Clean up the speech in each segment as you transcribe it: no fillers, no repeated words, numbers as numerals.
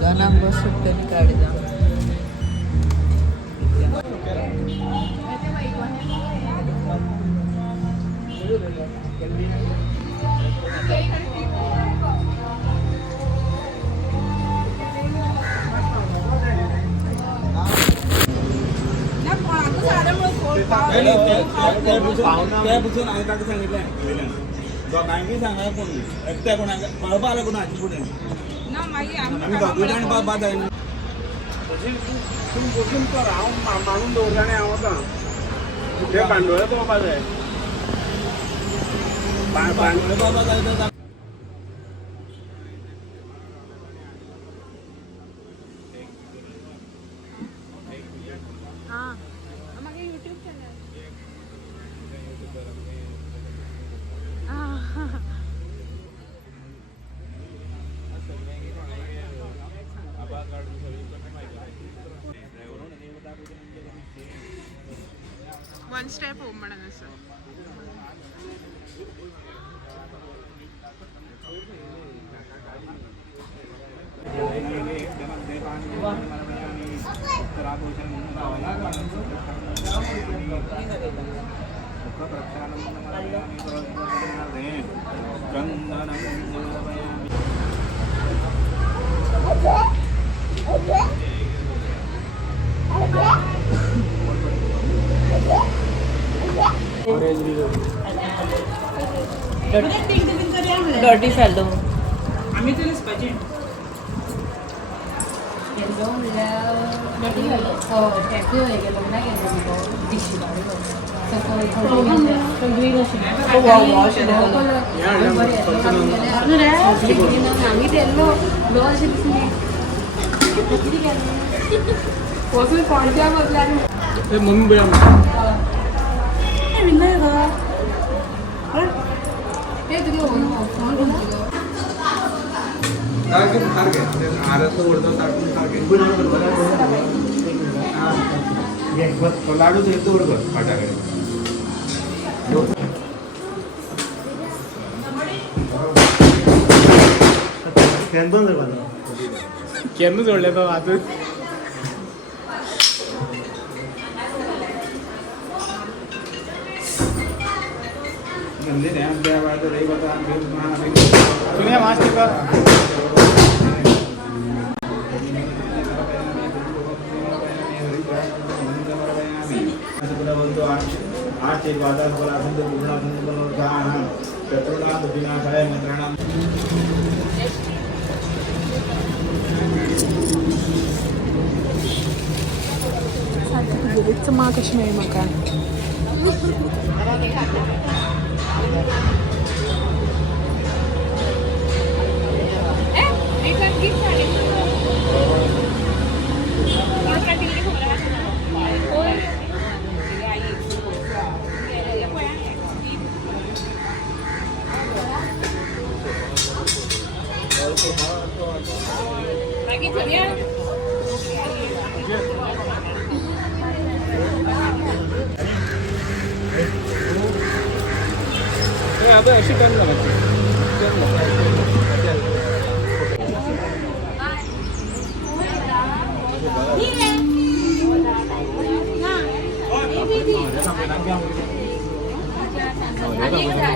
जनांग बस सुट्टली काढी जा त्यापासून आहे का सांगितलं नाही सांगा कोण एकट्या कोणा बाबा आला कोणा आजी पुढे आम्ही दोघे बाद आहे बसून तो राहून मानून दोघांनी आवडता ते भांडवळ तो बाबा आहे भांडवळ बाबा जायचं वन स्टेप होम म्हणून असं डॉटी फेलो आम्ही तुलाच पाहिजे मम्मी लाडू येतो बरोबर फाट्याकडे केन्ना जोडले तो आता तुम्ही मास्टर का आठ एक बाजार बोला मा कशी नाही म्हाका आता अशी टाइम झाला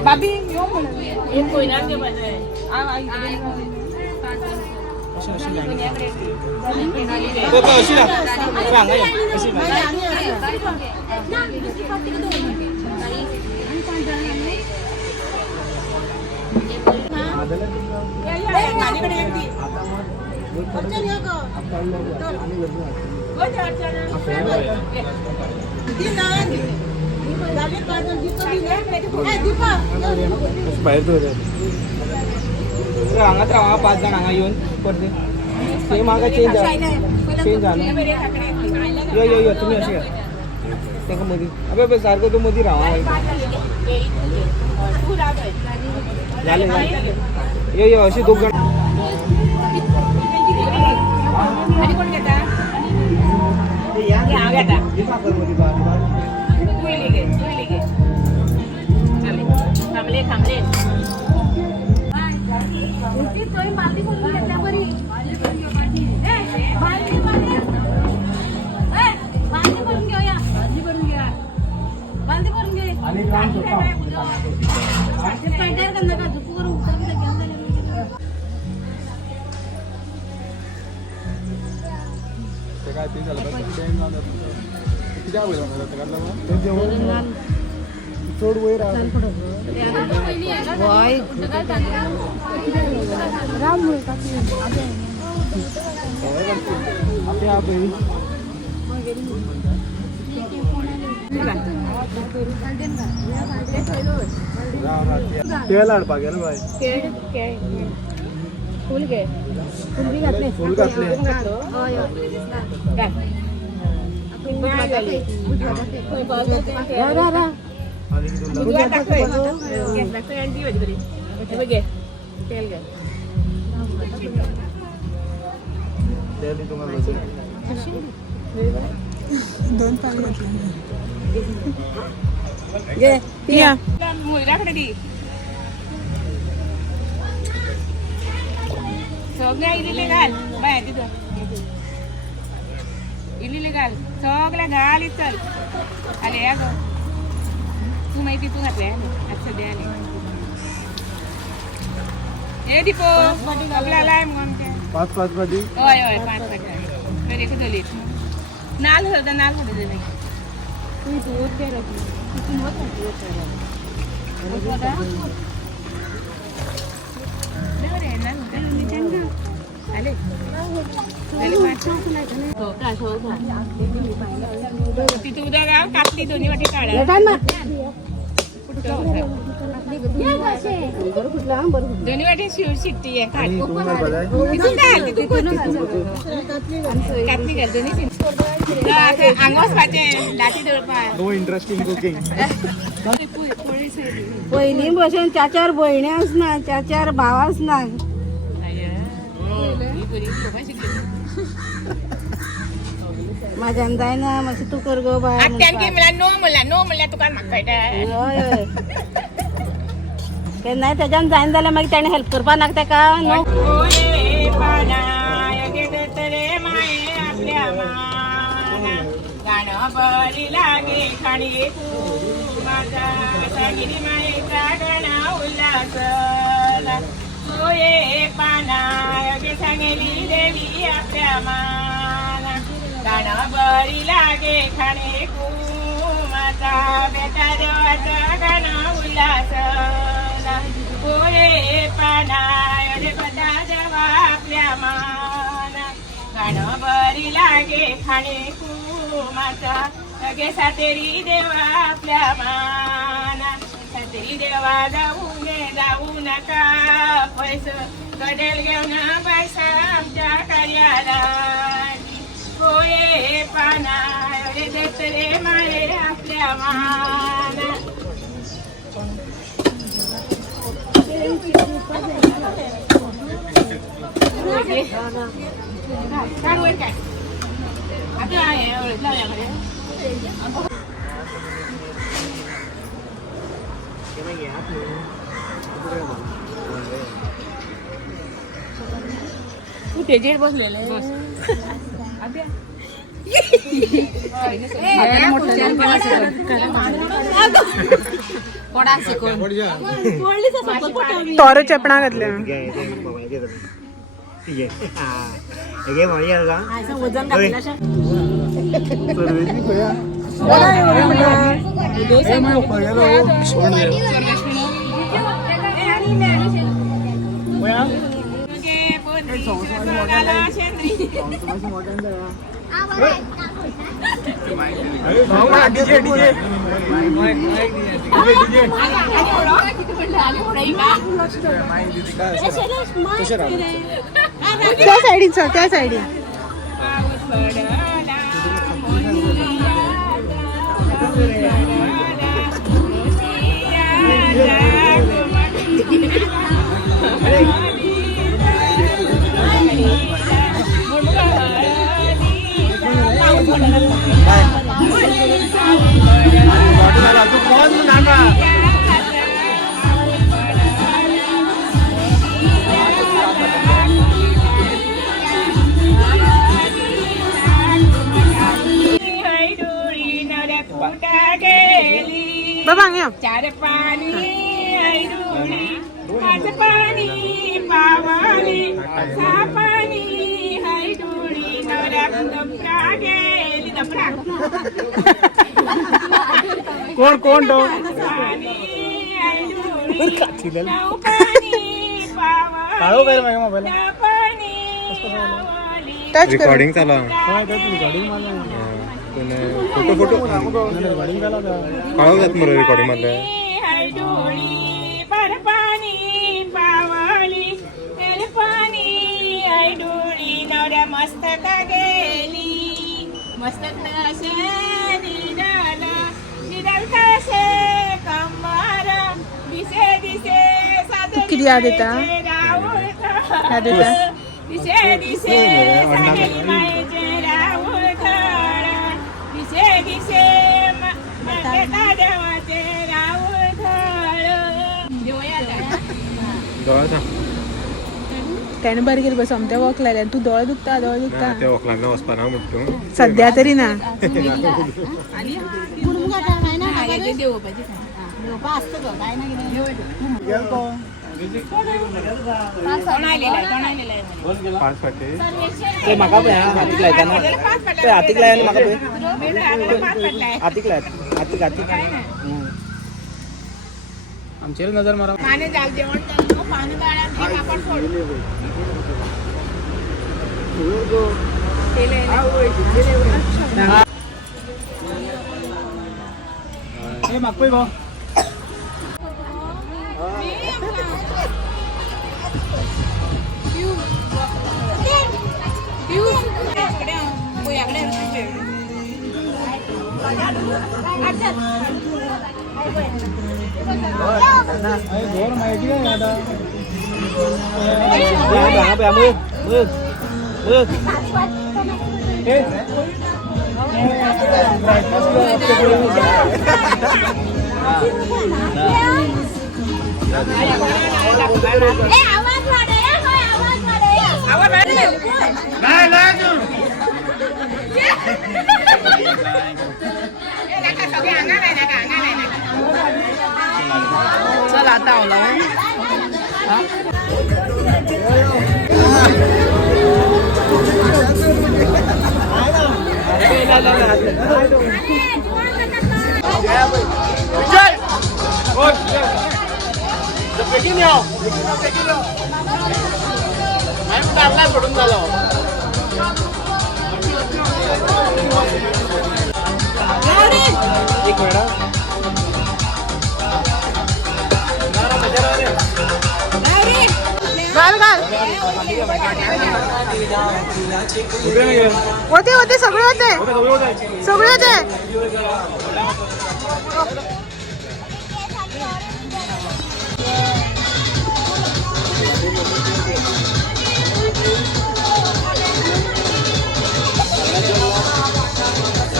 बाबी येऊ म्हणून एक कोयना के बजे अशी सांगा अशी हांगाच रावा 5 जण हांगा येऊन परते ते म्हाका चेंज झालं यो यो यो तुम्ही अशी ताका मदीं अबे सारको तूं मदीं रावा जालें यो यो अशी 2 जण आणि कोण घेता हांव घेता तूं इली घे खांबले खांबले चोड वयर तेल हाडपाक गेलो बाय फुल घे फुल बी घातले फुल घातले तेल घे तेल तुम्हाला दोन पाणी मुलगाकडे दी सगळ्या इलीले घाल बाय तिथं इलीले घाल सगळ्या घाल चल आले या ग तू माहिती तू घातल्या अच्छा द्या हे दीपो आपला आलाय मग आमच्या 5 भाजी होय होय 5 पाटी बरे कुठं लिहित नाल होता नाल होतं नाही तू होत काय राहते तू होत तिथं उद्या गाव कापली दोन्ही वाटी काढा दोन्ही वाटी शिट्टी आहे कापली घाल दोन्ही अंगास पाहिजे लाटी दळपा नो इंटरेस्टिंग कुकिंग पहिली बसून त्याच्यावर बहिण्याच ना त्याच्यावर भावाच ना माझ्या जायना मातशें तू कर गो बाय नो म्हणल्या तुका म्हाका केन्नाय त्याच्यान जायना जाल्यार मागीर ताणें हेल्प करपा नाका तेका नो गाणं बरी लागे खाणी माझा सगिरी मायेचा गाणा उल्हासला सोये पाना योगे सांगेली देवी आपल्या माना गाणं बरी लागे खाणे माझा बेटा देवाचा गाणं उल्हासला सोये पाना योगे बदा देवा आपल्या माना गाणं बरी लागे खाणे माझा लगे सातेरी देवा आपल्या माना सातेरी देवा जाऊ नका पैसे कडेल घेऊन पैसा आमच्या कार्याला होये पाना रे दत्तरे मारे आपल्या माना काय वर काय आता आहे लावल्याकडे तू तेजेर बसलेले तोरो चपणा घातल्या वजन त्या सायडीन चल त्या सायडीन सगळं सांगया. चार पाणी ऐरुणी, पाच पाणी पावाली, सहा पाणी ऐरुणी, नवऱ्या दपरा गेली दपरा. कोण तो पाणी ऐरुणी, नऊ पाणी पावाली, काळो काय माझ्या मोबाईल दहा पाणी पावाली. टच कर. रिकॉर्डिंग चालू आहे. रिकॉर्डिंग फोटो रिकॉर्डिंग झाला कळव जात मला रिकॉर्डिंग मधलं. ऐरुणी, पर पाणी पावाली, तेल पाणी ऐरुणी, नवऱ्या मस्तका गेली, मस्तक कसे निराल, निराल कसे कंबार, दिसे दिसे साधे किती याद येता? याद येता? दिसे दिसे साधे मायेचे राहुल थळ, दिसे दिसे मातेचा देवाचे राहुल थळ. डोळा सांग. त्याने बरं केलं बस आमच्या वॉक लागल्या. तू डोळे दुखता ते ओखलांना वचपाना म्हणतो. सध्या तरी ना. पाच पाटे. ते माका पण हातीक लायता ना ते हातीक लाय आणि माका पण हातीक लाय हातीक आमचे नजर मारा. पाणी जाऊ जेवण पाणी काढा कापड सोड. हे मागपोय भाऊ दोन माहिती काय आता चल आता आला पडून झालो एक वेळा घाल घाल. होते सगळे होते.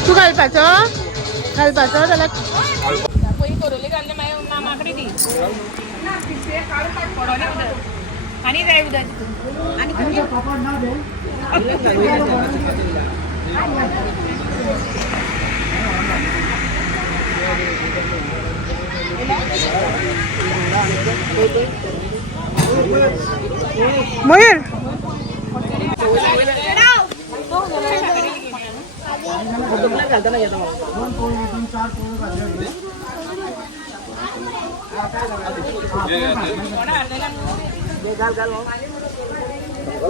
तू घालपाचो त्याला. कोरोली घालले मामाकडे दी आणि जाय उद्या तिथून आणि मयूर घालताना घेतो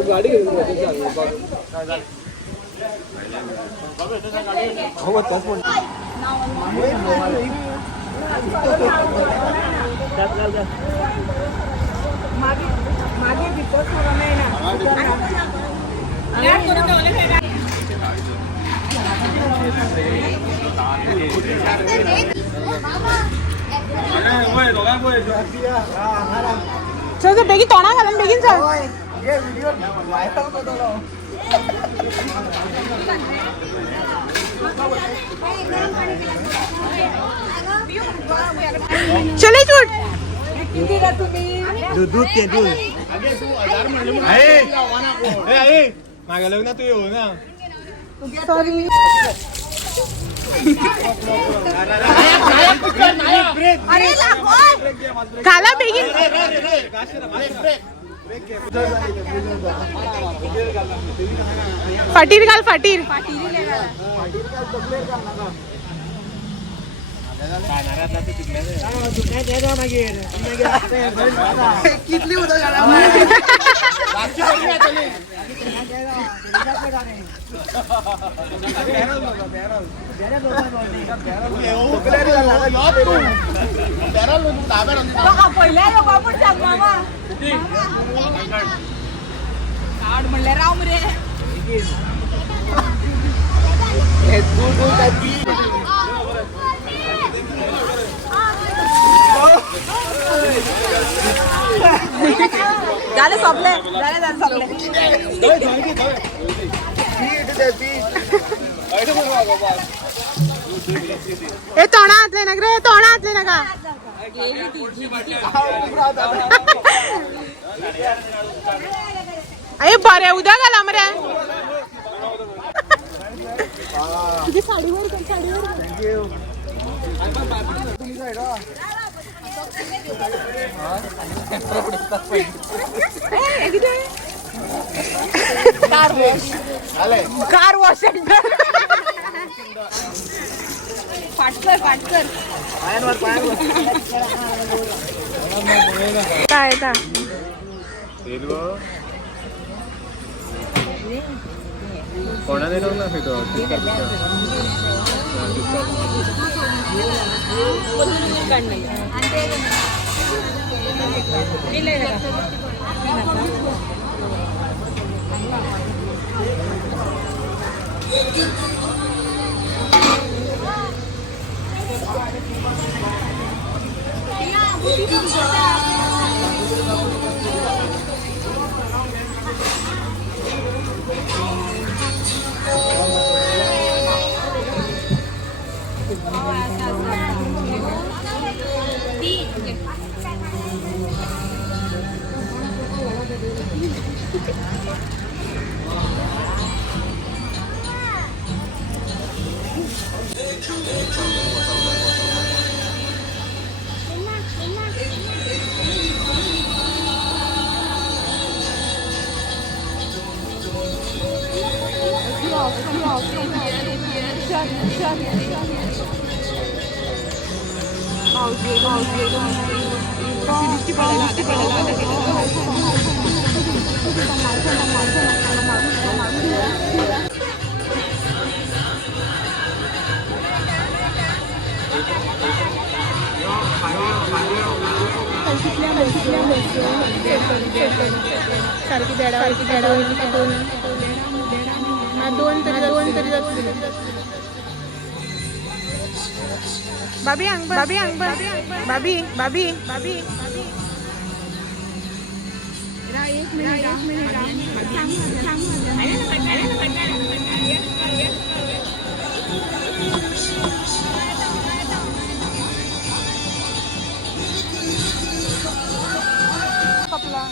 गाडी चल बेगीन तोंडा घालून बेगीन चल. चले चूट दूध ते दूध मागे लग्न तू येऊ ना. सॉरी. घाला बेगीन फाटीर घाल फाटीर कितली उदक काढ म्हणले राम रे झाले संपले झाले संपले ए तोंडा हातले ना रे तोंडा हातले ना अरे बरे उदक घाला मरे car wash centre Phatkar Phatkar काय का कोणाने ठेवलं ना फिटो सारखी देडा दोन तरी बाबी अंग बाबी एक मिनिट कपला